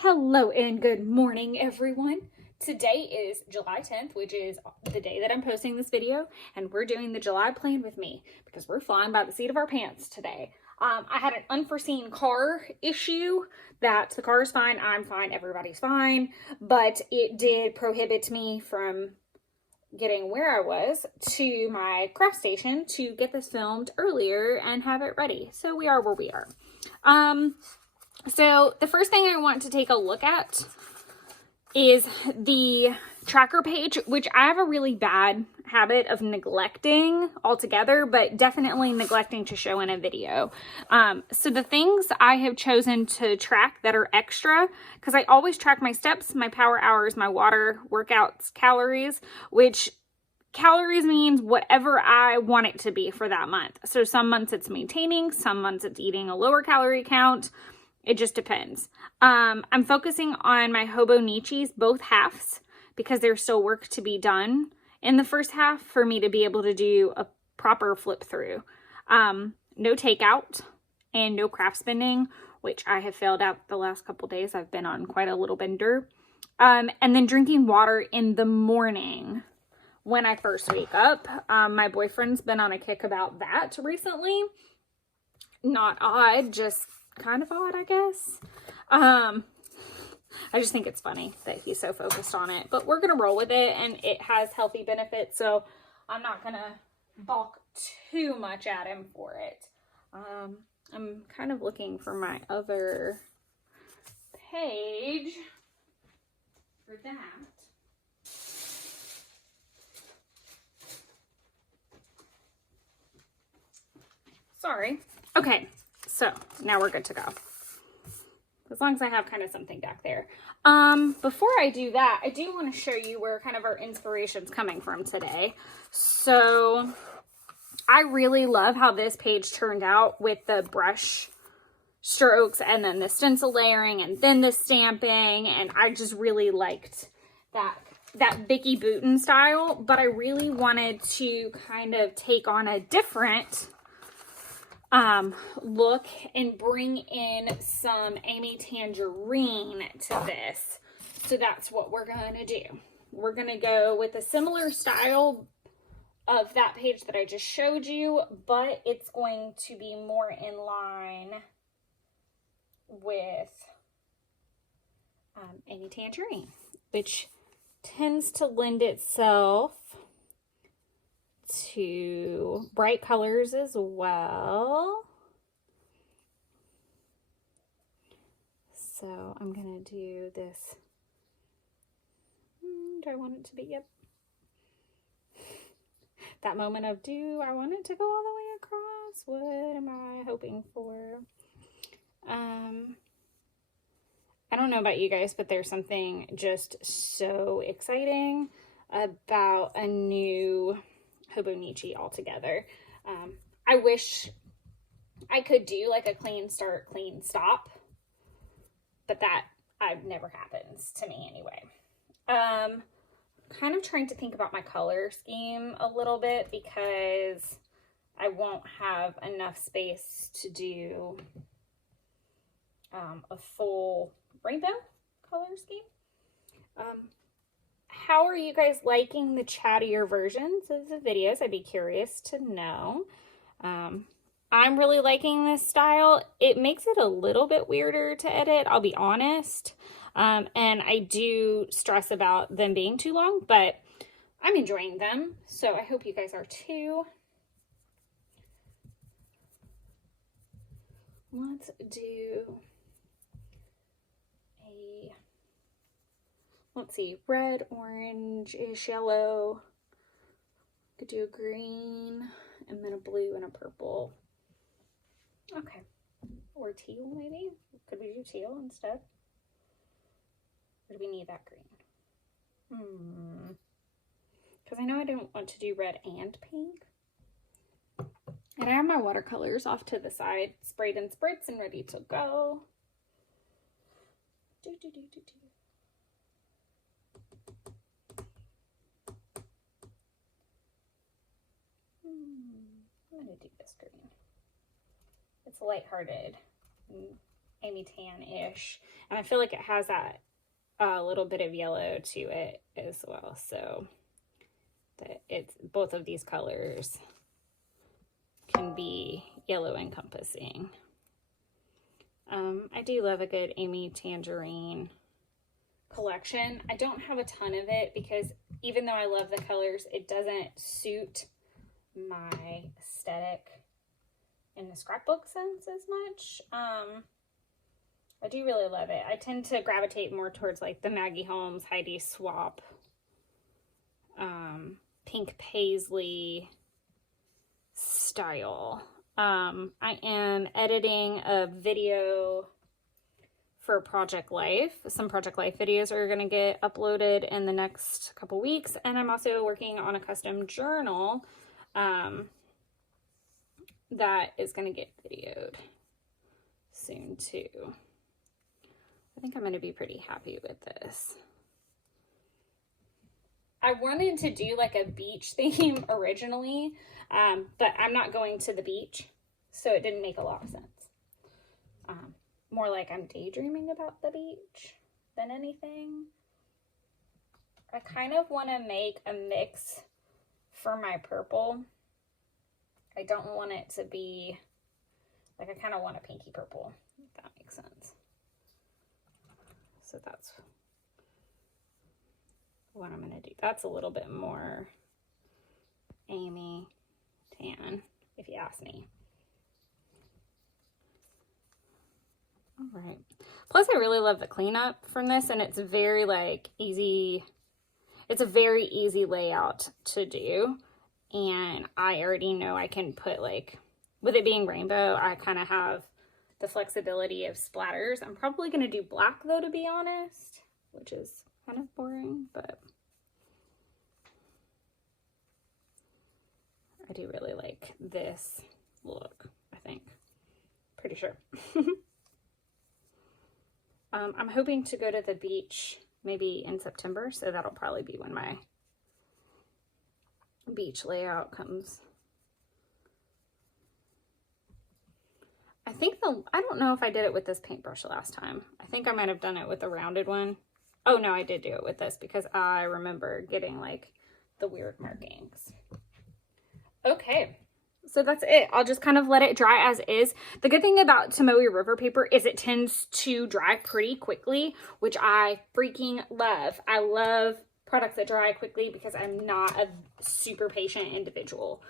Hello and good morning, everyone. Today is July 10th, which is the day that I'm posting this video, and we're doing the July plan with me because we're flying by the seat of our pants today. I had an unforeseen car issue that the car is fine, I'm fine, everybody's fine, but it did prohibit me from getting where I was to my craft station to get this filmed earlier and have it ready. So we are where we are. So the first thing I want to take a look at is the tracker page, which I have a really bad habit of neglecting altogether, but definitely neglecting to show in a video. So the things I have chosen to track that are extra, because I always track my steps, my power hours, my water, workouts, calories, which calories means whatever I want it to be for that month. So some months it's maintaining, some months it's eating a lower calorie count. It just depends. I'm focusing on my Hobonichis, both halves, because there's still work to be done in the first half for me to be able to do a proper flip through. No takeout and no craft spending, which I have failed out the last couple days. I've been on quite a little bender. And then drinking water in the morning when I first wake up. My boyfriend's been on a kick about that recently. Not odd, just kind of odd, I guess. I just think it's funny that he's so focused on it, but we're gonna roll with it, and it has healthy benefits, so I'm not gonna balk too much at him for it. I'm kind of looking for my other page for that. Sorry. Okay. So now we're good to go. As long as I have kind of something back there. Before I do that, I do want to show you where kind of our inspiration's coming from today. So I really love how this page turned out with the brush strokes and then the stencil layering and then the stamping. And I just really liked that Vicky Bouton style, but I really wanted to kind of take on a different look and bring in some Amy Tangerine to this. So that's what we're going to do. We're going to go with a similar style of that page that I just showed you, but it's going to be more in line with Amy Tangerine, which tends to lend itself to bright colors as well. So I'm gonna do this. Do I want it to be? Yep. That moment of, do I want it to go all the way across? What am I hoping for? I don't know about you guys, but there's something just so exciting about a new Hobonichi altogether. I wish I could do like a clean start, clean stop, but that never happens to me anyway. Kind of trying to think about my color scheme a little bit because I won't have enough space to do a full rainbow color scheme. How are you guys liking the chattier versions of the videos? I'd be curious to know. I'm really liking this style. It makes it a little bit weirder to edit, I'll be honest. And I do stress about them being too long, but I'm enjoying them. So I hope you guys are too. Let's do let's see, red, orange-ish, yellow. Could do a green, and then a blue and a purple. Okay. Or teal, maybe? Could we do teal instead? Or do we need that green? Because I know I don't want to do red and pink. And I have my watercolors off to the side, sprayed and spritz and ready to go. I'm going to do this green. It's lighthearted Amy Tan-ish. And I feel like it has that little bit of yellow to it as well. So that it's both of these colors can be yellow encompassing. I do love a good Amy Tangerine collection. I don't have a ton of it because even though I love the colors, it doesn't suit my aesthetic in the scrapbook sense as much. I do really love it. I tend to gravitate more towards like the Maggie Holmes, Heidi Swapp, pink paisley style. I am editing a video for Project Life. Some Project Life videos are going to get uploaded in the next couple weeks. And I'm also working on a custom journal that is going to get videoed soon too. I think I'm going to be pretty happy with this. I wanted to do like a beach theme originally, but I'm not going to the beach, so it didn't make a lot of sense. More like I'm daydreaming about the beach than anything. I kind of want to make a mix for my purple. I don't want it to be, like I kind of want a pinky purple, if that makes sense. So that's what I'm going to do. That's a little bit more Amy Tan, if you ask me. All right. Plus, I really love the cleanup from this, and it's very like easy. It's a very easy layout to do, and I already know I can put like, with it being rainbow, I kind of have the flexibility of splatters. I'm probably going to do black though, to be honest, which is kind of boring, but I do really like this look, I think. Pretty sure. I'm hoping to go to the beach maybe in September, so that'll probably be when my beach layout comes. I think I don't know if I did it with this paintbrush last time. I think I might have done it with a rounded one. Oh no, I did do it with this because I remember getting like the weird markings. Okay, so that's it. I'll just kind of let it dry as is. The good thing about Tomoe River paper is it tends to dry pretty quickly, which I freaking love. I love products that dry quickly because I'm not a super patient individual.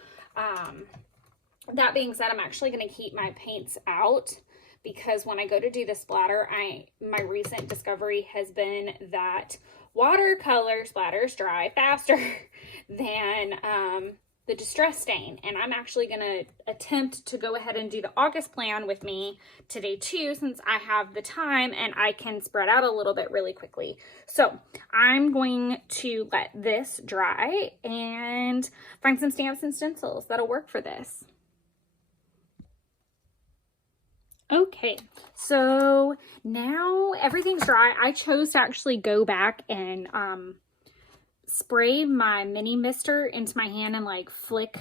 That being said, I'm actually going to keep my paints out because when I go to do the splatter, my recent discovery has been that watercolor splatters dry faster than the distress stain, and I'm actually going to attempt to go ahead and do the August plan with me today too, since I have the time and I can spread out a little bit really quickly. So I'm going to let this dry and find some stamps and stencils that'll work for this. Okay, so now everything's dry. I chose to actually go back and spray my mini mister into my hand and like flick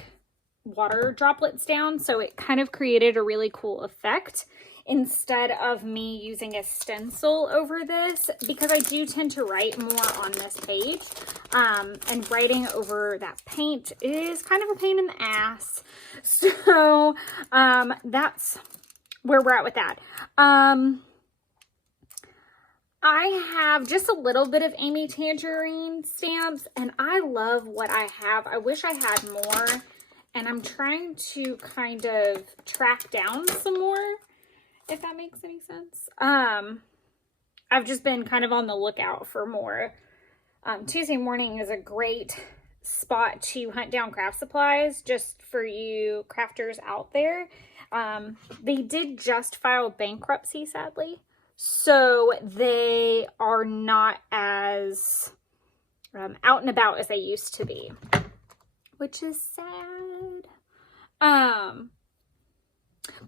water droplets down, so it kind of created a really cool effect instead of me using a stencil over this, because I do tend to write more on this page, and writing over that paint is kind of a pain in the ass. So that's where we're at with that. I have just a little bit of Amy Tangerine stamps, and I love what I have. I wish I had more, and I'm trying to kind of track down some more, if that makes any sense. I've just been kind of on the lookout for more. Tuesday morning is a great spot to hunt down craft supplies, just for you crafters out there. They did just file bankruptcy, sadly. So they are not as out and about as they used to be, which is sad.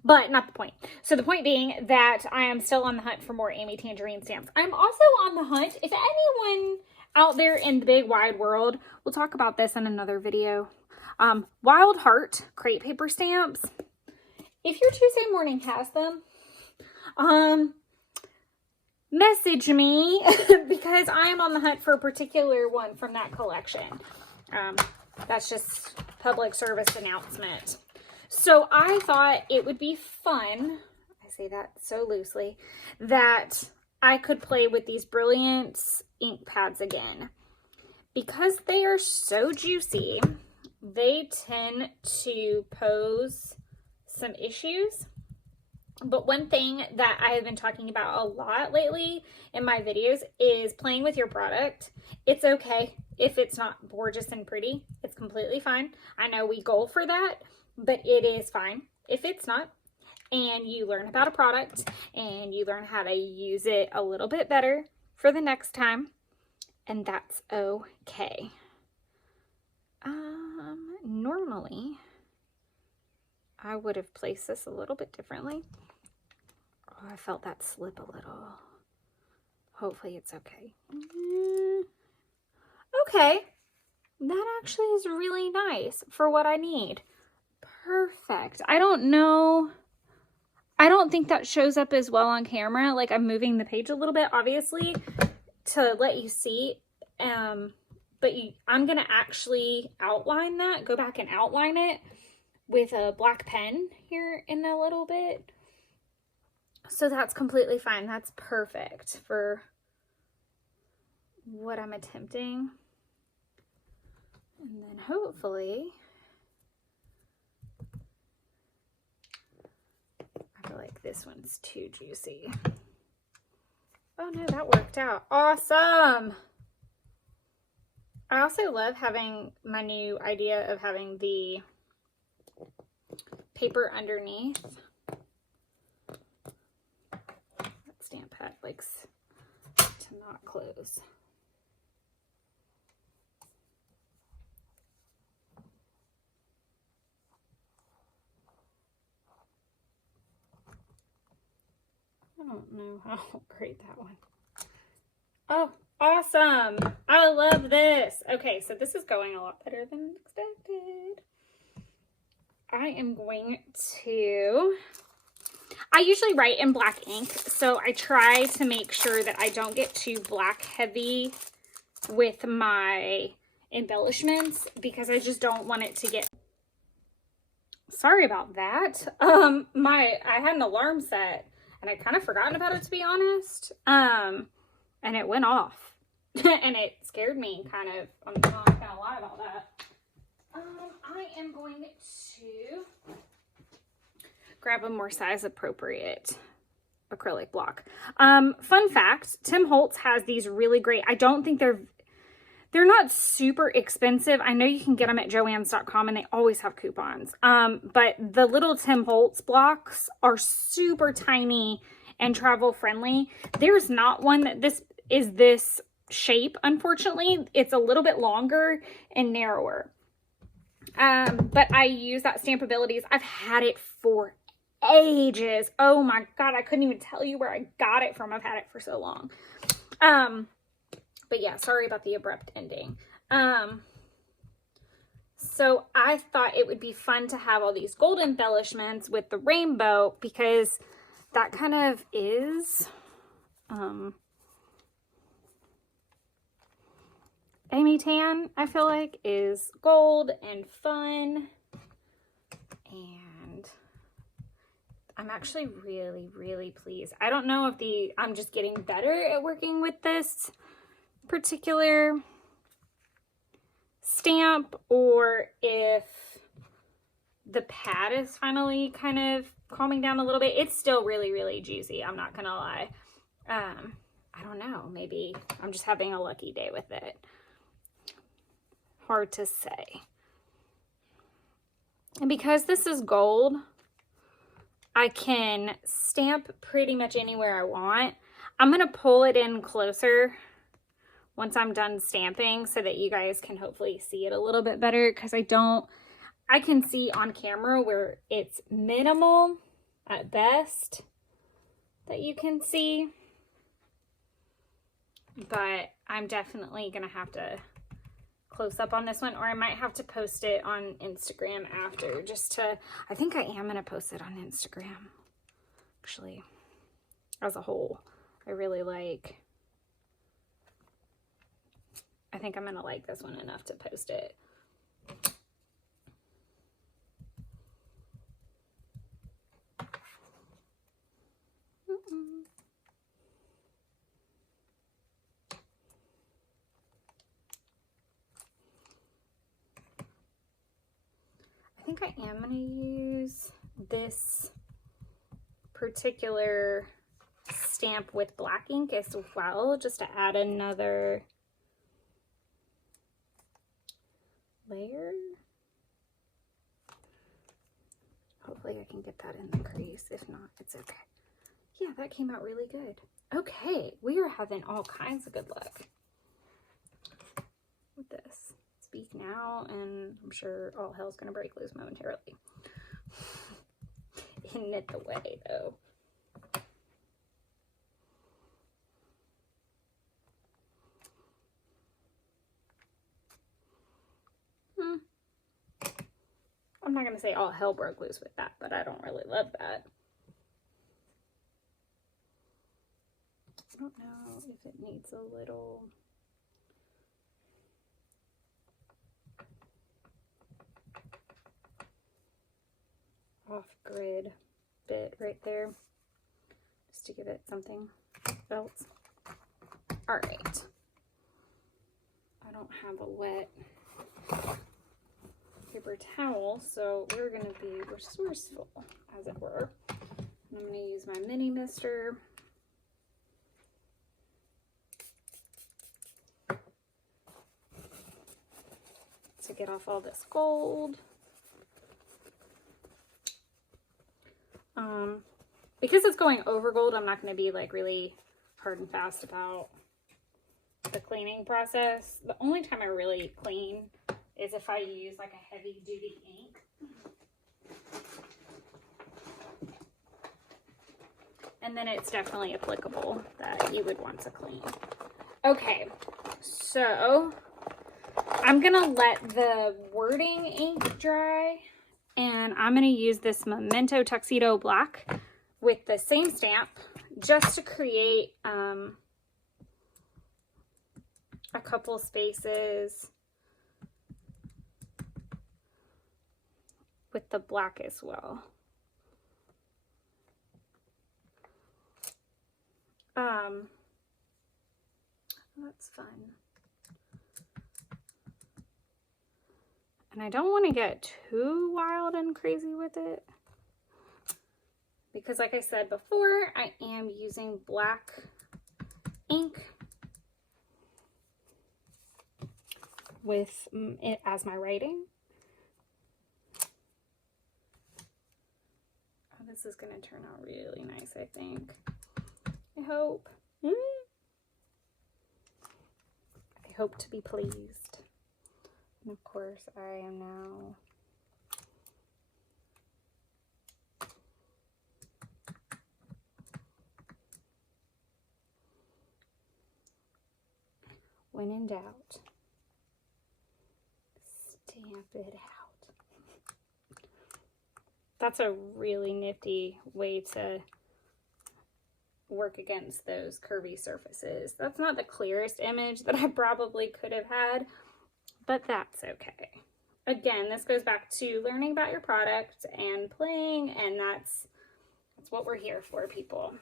But not the point. So the point being that I am still on the hunt for more Amy Tangerine stamps. I'm also on the hunt, if anyone out there in the big wide world, we'll talk about this in another video, Wild Heart crepe paper stamps. If your Tuesday morning has them, message me because I am on the hunt for a particular one from that collection. That's just public service announcement. So I thought it would be fun, I say that so loosely, that I could play with these Brilliance ink pads again. Because they are so juicy, they tend to pose some issues. But one thing that I have been talking about a lot lately in my videos is playing with your product. It's okay if it's not gorgeous and pretty. It's completely fine. I know we goal for that, but it is fine if it's not. And you learn about a product and you learn how to use it a little bit better for the next time. And that's okay. Normally, I would have placed this a little bit differently. Oh, I felt that slip a little. Hopefully it's okay. Okay. That actually is really nice for what I need. Perfect. I don't know. I don't think that shows up as well on camera. Like, I'm moving the page a little bit, obviously, to let you see. But I'm going to actually outline that. Go back and outline it with a black pen here in a little bit. So that's completely fine. That's perfect for what I'm attempting. And then hopefully, I feel like this one's too juicy. Oh no, that worked out. Awesome. I also love having my new idea of having the paper underneath. That stamp pad likes to not close. I don't know how great that one. Oh, awesome. I love this. Okay, so this is going a lot better than expected. I am going to... I usually write in black ink, so I try to make sure that I don't get too black heavy with my embellishments because I just don't want it to get... Sorry about that. I had an alarm set and I'd kind of forgotten about it, to be honest. And it went off and it scared me kind of. I'm not gonna lie about that. I am going to grab a more size appropriate acrylic block. Fun fact, Tim Holtz has these really great, I don't think they're not super expensive. I know you can get them at joann's.com and they always have coupons. But the little Tim Holtz blocks are super tiny and travel friendly. There's not one that is this shape, unfortunately. It's a little bit longer and narrower. But I use that Stampabilities. I've had it for ages. Oh my God, I couldn't even tell you where I got it from. I've had it for so long. But yeah, sorry about the abrupt ending. So I thought it would be fun to have all these gold embellishments with the rainbow because that kind of is, Amy Tan, I feel like, is gold and fun. And I'm actually really, really pleased. I don't know if I'm just getting better at working with this particular stamp or if the pad is finally kind of calming down a little bit. It's still really, really juicy. I'm not gonna lie. I don't know. Maybe I'm just having a lucky day with it. Hard to say. And because this is gold, I can stamp pretty much anywhere I want. I'm gonna pull it in closer once I'm done stamping so that you guys can hopefully see it a little bit better, because I can see on camera where it's minimal at best that you can see, but I'm definitely gonna have to close up on this one, or I might have to post it on Instagram after, I think I am gonna post it on Instagram, actually. as a whole. I really like, I think I'm going to like this one enough to post it. I think I am going to use this particular stamp with black ink as well, just to add another layer. Hopefully I can get that in the crease. If not, it's okay. Yeah, that came out really good. Okay, we are having all kinds of good luck with this. Speak now, and I'm sure all hell's gonna break loose momentarily. Isn't it the way, though? I'm not gonna say all hell broke loose with that, but I don't really love that. I don't know if it needs a little... off-grid bit right there, just to give it something else. All right. I don't have a wet paper towel, so we're going to be resourceful, as it were. And I'm going to use my mini mister. To get off all this gold. Because it's going over gold, I'm not going to be like really hard and fast about the cleaning process. The only time I really clean is if I use like a heavy duty ink. And then it's definitely applicable that you would want to clean. Okay, so I'm going to let the wording ink dry. And I'm going to use this Memento Tuxedo Black with the same stamp just to create a couple spaces with the black as well. That's fun. And I don't want to get too wild and crazy with it, because like I said before, I am using black ink with it as my writing. Oh, this is going to turn out really nice, I think. I hope. I hope to be pleased. And of course, I am now when in doubt, stamp it out. That's a really nifty way to work against those curvy surfaces. That's not the clearest image that I probably could have had, but that's okay. Again, this goes back to learning about your product and playing, and that's what we're here for, people.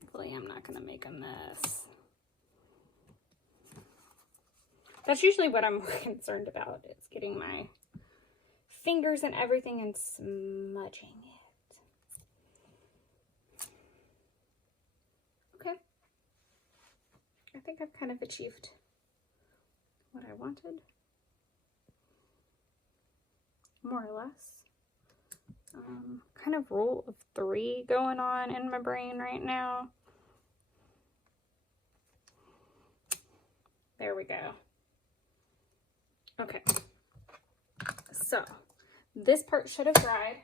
Hopefully I'm not going to make a mess. That's usually what I'm more concerned about, is getting my fingers and everything and smudging it. Okay. I think I've kind of achieved what I wanted. More or less. Kind of rule of 3 going on in my brain right now. There we go. Okay. So, this part should have dried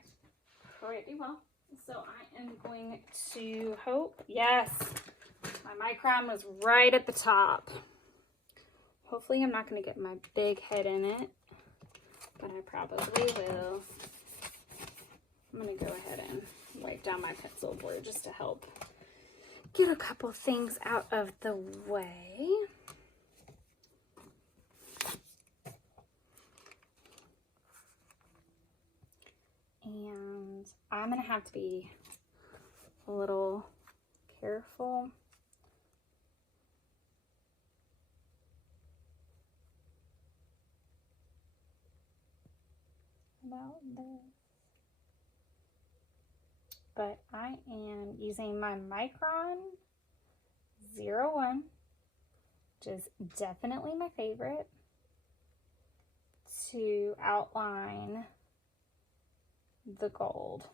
pretty well. So I am going to hope, yes, my micron was right at the top. Hopefully I'm not going to get my big head in it, but I probably will. I'm gonna go ahead and wipe down my pencil board just to help get a couple things out of the way. And I'm gonna have to be a little careful. About this. But I am using my Micron 01, which is definitely my favorite, to outline the gold.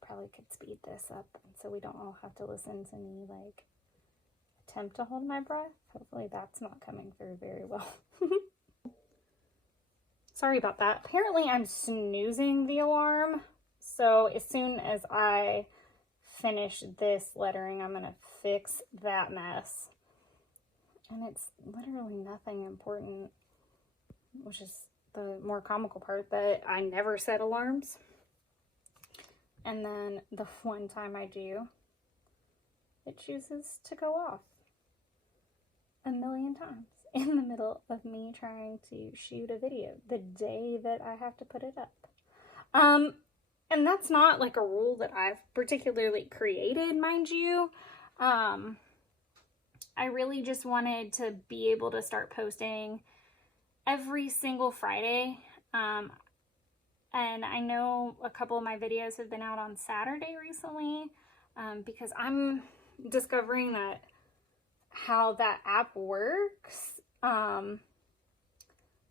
Probably could speed this up so we don't all have to listen to me like attempt to hold my breath. Hopefully that's not coming through very well. Sorry about that. Apparently I'm snoozing the alarm, so as soon as I finish this lettering, I'm gonna fix that mess. And it's literally nothing important, which is the more comical part, that I never set alarms. And then the one time I do, it chooses to go off 1,000,000 times in the middle of me trying to shoot a video the day that I have to put it up. And that's not like a rule that I've particularly created, mind you. I really just wanted to be able to start posting every single Friday. And I know a couple of my videos have been out on Saturday recently, because I'm discovering that how that app works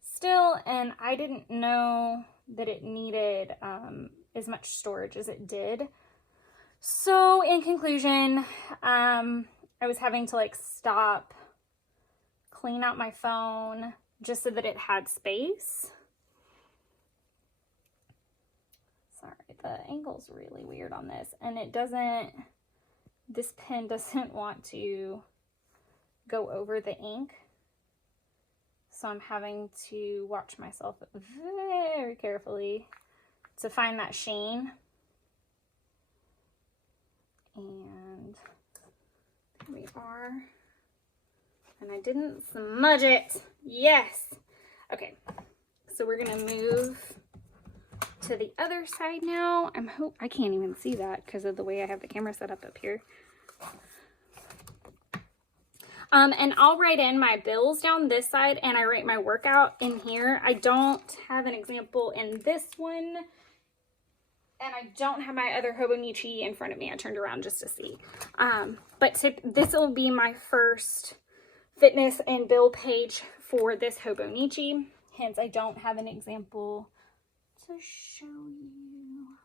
still, and I didn't know that it needed as much storage as it did. So in conclusion, I was having to like stop, clean out my phone just so that it had space. Sorry, the angle's really weird on this, and this pen doesn't want to go over the ink. So I'm having to watch myself very carefully to find that sheen. And here we are. And I didn't smudge it. Yes. Okay, so we're gonna move to the other side now. I can't even see that because of the way I have the camera set up here. And I'll write in my bills down this side, and I write my workout in here. I don't have an example in this one, and I don't have my other Hobonichi in front of me. I turned around just to see. But this will be my first fitness and bill page for this Hobonichi. Hence, I don't have an example to show you.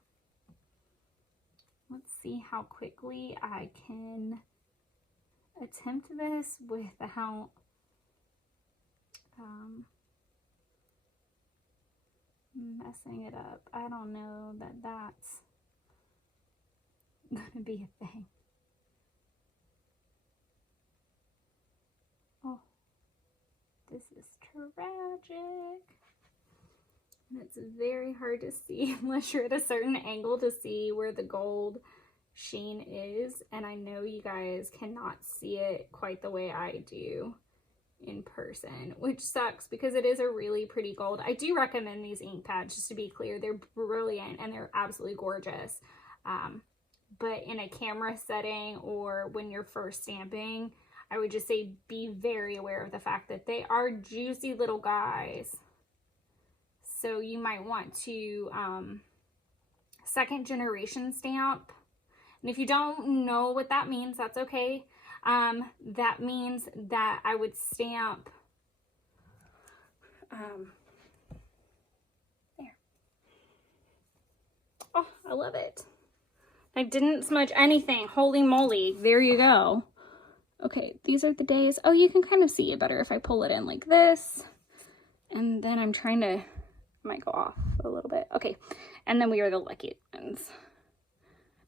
Let's see how quickly I can attempt this without messing it up. I don't know that that's gonna be a thing. Oh, this is tragic. And it's very hard to see unless you're at a certain angle to see where the gold sheen is. And I know you guys cannot see it quite the way I do in person, which sucks because it is a really pretty gold. I do recommend these ink pads, just to be clear. They're brilliant and they're absolutely gorgeous. But in a camera setting or when you're first stamping, I would just say be very aware of the fact that they are juicy little guys. So you might want to second generation stamp. And if you don't know what that means, that's okay. That means that I would stamp there. Oh, I love it. I didn't smudge anything. Holy moly. There you go. Okay, these are the days. Oh, you can kind of see it better if I pull it in like this. And then I'm trying to might go off a little bit. Okay, and then we are the lucky ones.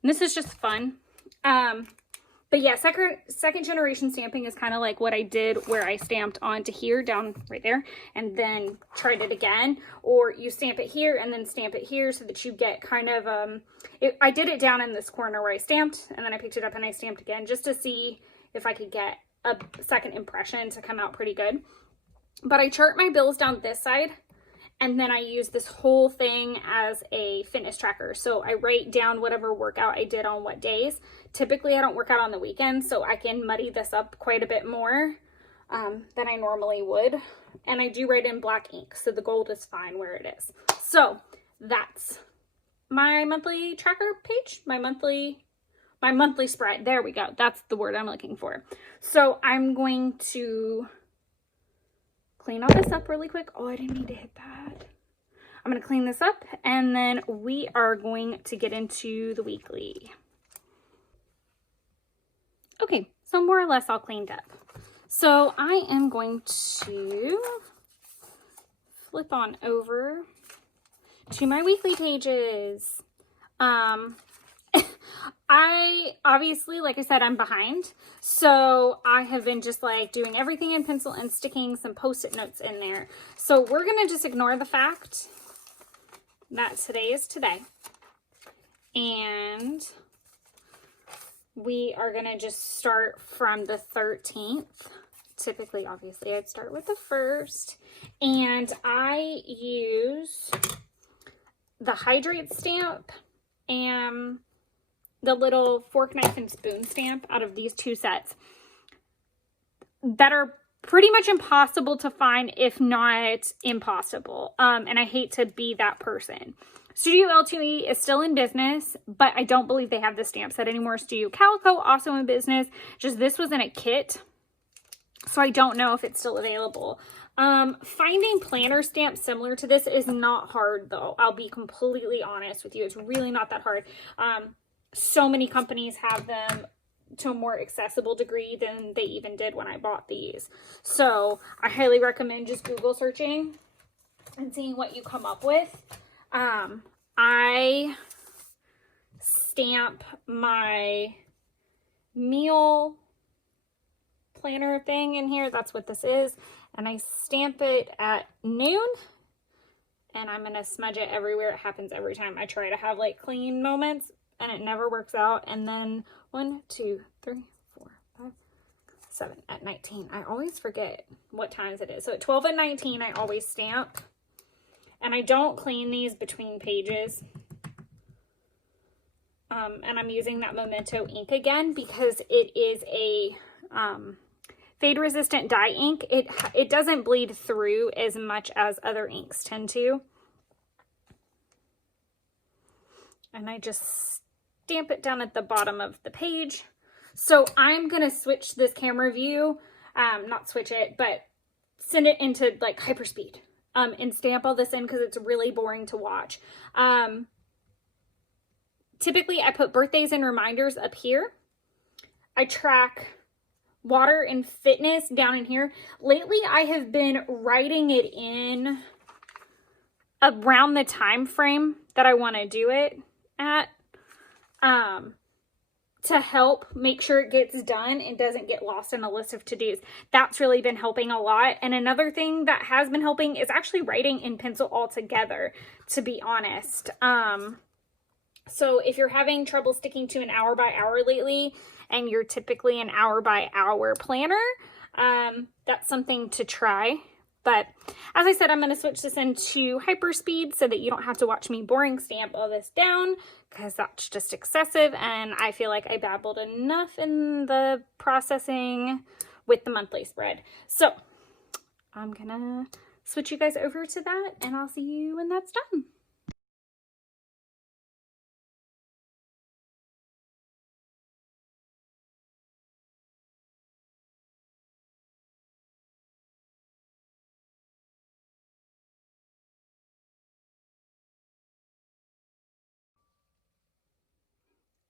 And this is just fun. But yeah, second generation stamping is kind of like what I did, where I stamped onto here, down right there, and then tried it again. Or you stamp it here and then stamp it here, so that you get kind of, I did it down in this corner where I stamped, and then I picked it up and I stamped again, just to see if I could get a second impression to come out pretty good. But I chart my bills down this side, and then I use this whole thing as a fitness tracker. So I write down whatever workout I did on what days. Typically, I don't work out on the weekends, so I can muddy this up quite a bit more than I normally would. And I do write in black ink, so the gold is fine where it is. So that's my monthly tracker page, my monthly spread. There we go. That's the word I'm looking for. So I'm going to clean all this up really quick. Oh, I didn't mean to hit that. I'm going to clean this up, and then we are going to get into the weekly. Okay, so more or less all cleaned up. So I am going to flip on over to my weekly pages. I obviously, like I said, I'm behind. So I have been just like doing everything in pencil and sticking some post-it notes in there. So we're going to just ignore the fact that today is today. And we are going to just start from the 13th. Typically, obviously, I'd start with the 1st. And I use the hydrate stamp and the little fork, knife, and spoon stamp out of these two sets that are pretty much impossible to find, if not impossible. And I hate to be that person. Studio L2E is still in business, but I don't believe they have the stamp set anymore. Studio Calico also in business. Just this was in a kit, so I don't know if it's still available. Finding planner stamps similar to this is not hard, though. I'll be completely honest with you. It's really not that hard. So many companies have them to a more accessible degree than they even did when I bought these. So I highly recommend just Google searching and seeing what you come up with. I stamp my meal planner thing in here. That's what this is. And I stamp it at noon. And I'm going to smudge it everywhere. It happens every time I try to have like clean moments, and it never works out. And then 1, 2, 3, 4, 5, 7 at 19. I always forget what times it is. So at 12 and 19, I always stamp. And I don't clean these between pages. And I'm using that Memento ink again because it is a fade resistant dye ink. It doesn't bleed through as much as other inks tend to. And I just stamp it down at the bottom of the page. So I'm going to switch this camera view, not switch it, but send it into like hyperspeed and stamp all this in because it's really boring to watch. Typically, I put birthdays and reminders up here. I track water and fitness down in here. Lately, I have been writing it in around the time frame that I want to do it at, to help make sure it gets done and doesn't get lost in a list of to-dos. That's really been helping a lot. And another thing that has been helping is actually writing in pencil altogether, to be honest. So if you're having trouble sticking to an hour by hour lately, and you're typically an hour by hour planner, that's something to try. But as I said, I'm going to switch this into hyperspeed so that you don't have to watch me boring stamp all this down, because that's just excessive. And I feel like I babbled enough in the processing with the monthly spread. So I'm going to switch you guys over to that, and I'll see you when that's done.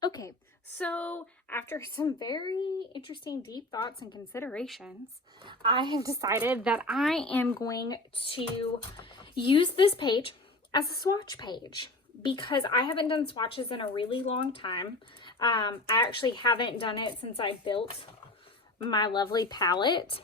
Okay, So after some very interesting deep thoughts and considerations, I have decided that I am going to use this page as a swatch page because I haven't done swatches in a really long time. I actually haven't done it since I built my lovely palette.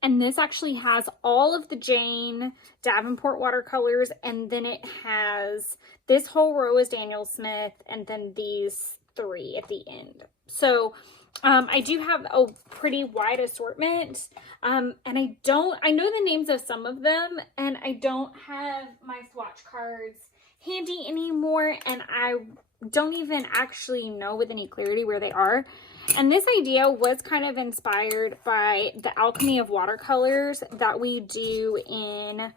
And this actually has all of the Jane Davenport watercolors, and then it has this whole row is Daniel Smith, and then these 3 at the end. So I do have a pretty wide assortment, and I know the names of some of them, and I don't have my swatch cards handy anymore, and I don't even actually know with any clarity where they are. And this idea was kind of inspired by the alchemy of watercolors that we do in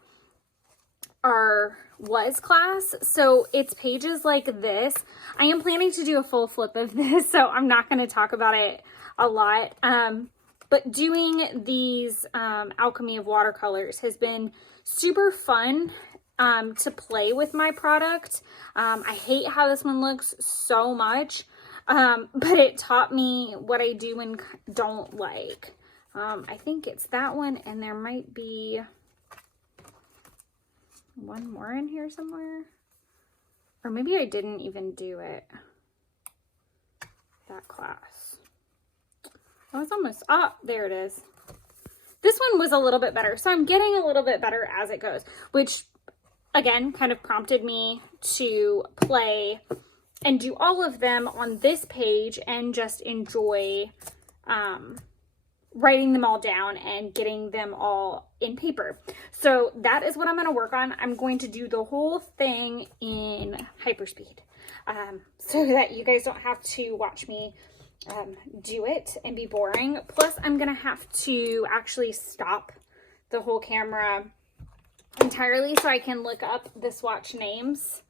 our WAS class. So it's pages like this. I am planning to do a full flip of this, so I'm not going to talk about it a lot. But doing these alchemy of watercolors has been super fun to play with my product. I hate how this one looks so much. But it taught me what I do and don't like. I think it's that one, and there might be one more in here somewhere. Or maybe I didn't even do it that class. I was almost, there it is. This one was a little bit better. So I'm getting a little bit better as it goes, which again, kind of prompted me to play and do all of them on this page and just enjoy writing them all down and getting them all in paper. So that is what I'm going to work on. I'm going to do the whole thing in hyperspeed so that you guys don't have to watch me do it and be boring. Plus, I'm going to have to actually stop the whole camera entirely so I can look up the swatch names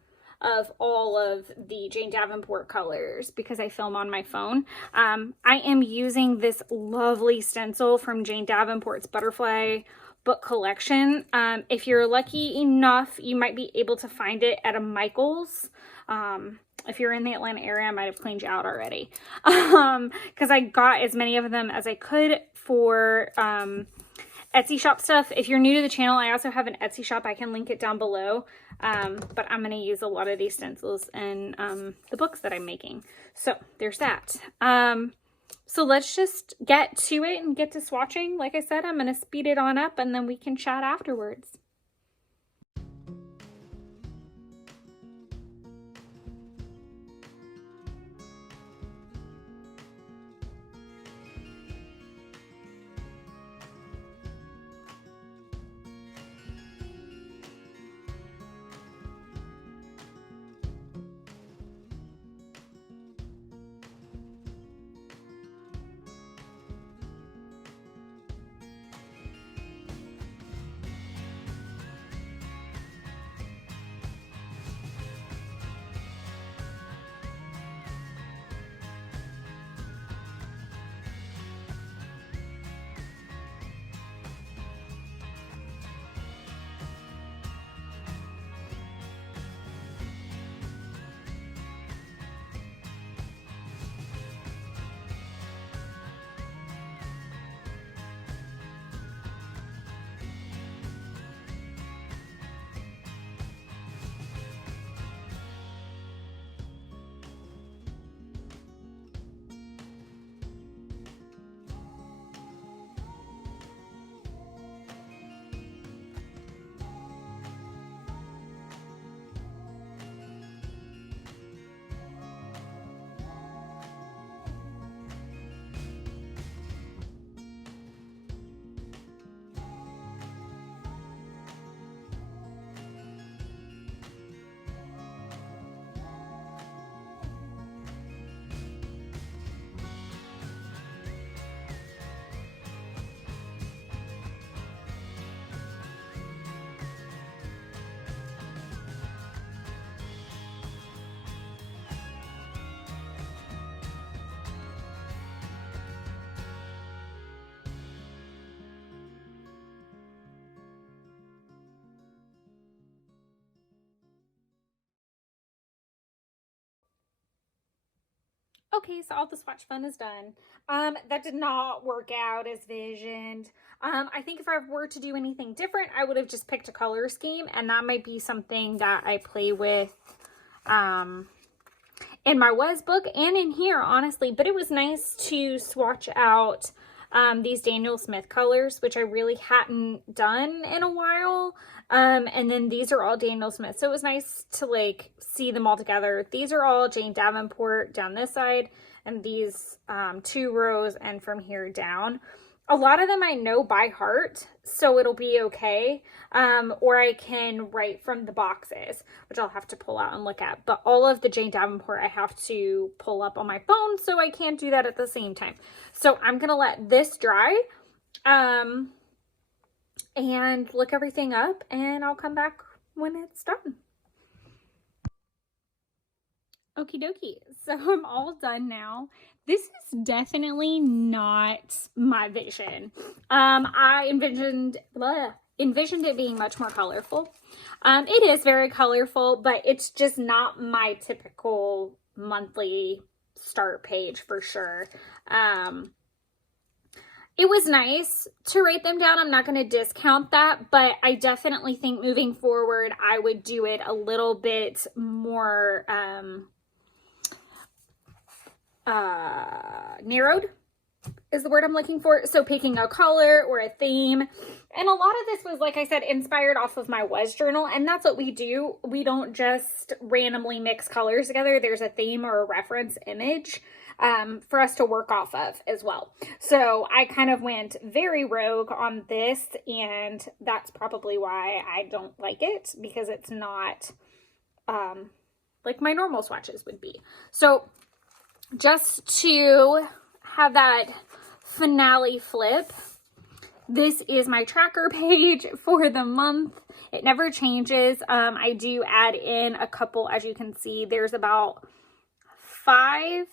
of all of the Jane Davenport colors because I film on my phone. I am using this lovely stencil from Jane Davenport's Butterfly book collection. If you're lucky enough, you might be able to find it at a Michael's. If you're in the Atlanta area, I might have cleaned you out already. Because I got as many of them as I could for Etsy shop stuff. If you're new to the channel, I also have an Etsy shop. I can link it down below. But I'm going to use a lot of these stencils in the books that I'm making. So there's that. So let's just get to it and get to swatching. Like I said, I'm going to speed it on up and then we can chat afterwards. Okay, so all the swatch fun is done. That did not work out as visioned. I think if I were to do anything different, I would have just picked a color scheme, and that might be something that I play with in my WES book and in here, honestly. But it was nice to swatch out these Daniel Smith colors, which I really hadn't done in a while. And then these are all Daniel Smith. So it was nice to like see them all together. These are all Jane Davenport down this side, and these 2 rows and from here down. A lot of them I know by heart, so it'll be okay. Or I can write from the boxes, which I'll have to pull out and look at. But all of the Jane Davenport I have to pull up on my phone, so I can't do that at the same time. So I'm going to let this dry and look everything up, and I'll come back when it's done. Okie dokie. So I'm all done now. This is definitely not my vision. I envisioned it being much more colorful. It is very colorful, but it's just not my typical monthly start page for sure. It was nice to write them down. I'm not going to discount that, but I definitely think moving forward, I would do it a little bit more narrowed is the word I'm looking for. So picking a color or a theme. And a lot of this was, like I said, inspired off of my WES journal. And that's what we do. We don't just randomly mix colors together. There's a theme or a reference image for us to work off of as well. So I kind of went very rogue on this, and that's probably why I don't like it, because it's not like my normal swatches would be. So just to have that finale flip, this is my tracker page for the month. It never changes. I do add in a couple, as you can see, there's about 5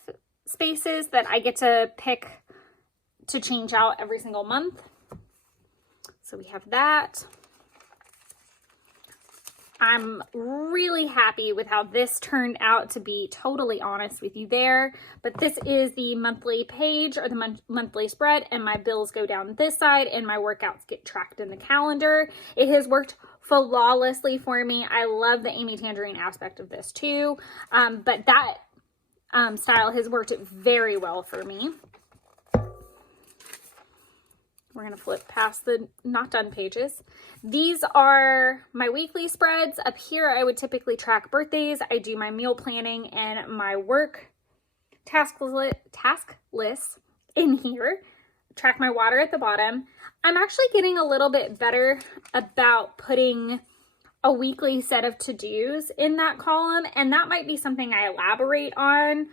spaces that I get to pick to change out every single month. So we have that. I'm really happy with how this turned out, to be totally honest with you there. But this is the monthly page, or the monthly spread, and my bills go down this side and my workouts get tracked in the calendar. It has worked flawlessly for me. I love the Amy Tangerine aspect of this too. But that style has worked very well for me. We're going to flip past the not done pages. These are my weekly spreads. Up here, I would typically track birthdays. I do my meal planning and my work task list in here. Track my water at the bottom. I'm actually getting a little bit better about putting a weekly set of to-dos in that column, and that might be something I elaborate on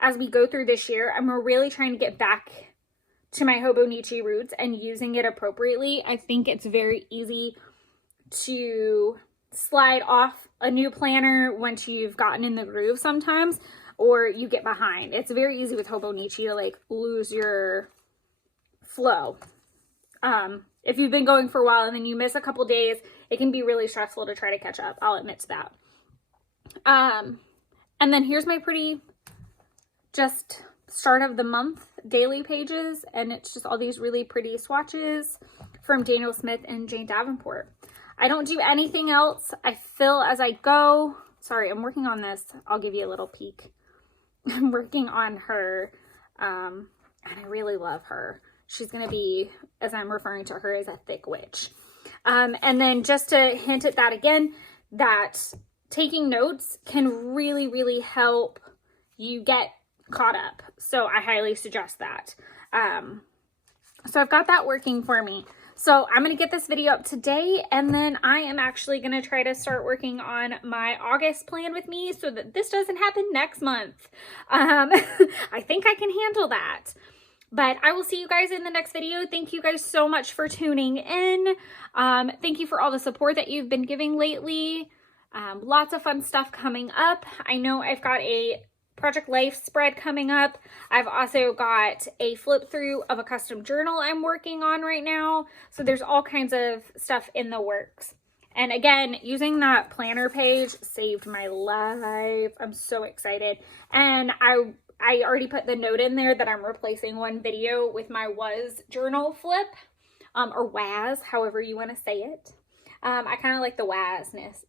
as we go through this year. I'm really trying to get back to my Hobonichi roots and using it appropriately. I think it's very easy to slide off a new planner once you've gotten in the groove sometimes, or you get behind. It's very easy with Hobonichi to like lose your flow. If you've been going for a while and then you miss a couple days, it can be really stressful to try to catch up. I'll admit to that. And then here's my pretty just start of the month daily pages, and it's just all these really pretty swatches from Daniel Smith and Jane Davenport. I don't do anything else. I fill as I go. Sorry, I'm working on this. I'll give you a little peek. I'm working on her, and I really love her. She's going to be, as I'm referring to her, as a thick witch. And then just to hint at that again, that taking notes can really, really help you get caught up. So I highly suggest that. So I've got that working for me. So I'm going to get this video up today, and then I am actually going to try to start working on my August plan with me so that this doesn't happen next month. I think I can handle that. But I will see you guys in the next video. Thank you guys so much for tuning in. Thank you for all the support that you've been giving lately. Lots of fun stuff coming up. I know I've got a Project Life spread coming up. I've also got a flip through of a custom journal I'm working on right now. So there's all kinds of stuff in the works. And again, using that planner page saved my life. I'm so excited. And I I already put the note in there that I'm replacing one video with my was journal flip, or was, however you want to say it. I kind of like the wasness.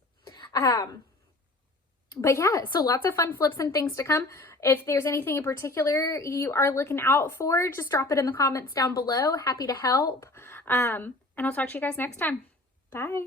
But yeah, so lots of fun flips and things to come. If there's anything in particular you are looking out for, just drop it in the comments down below. Happy to help. And I'll talk to you guys next time. Bye.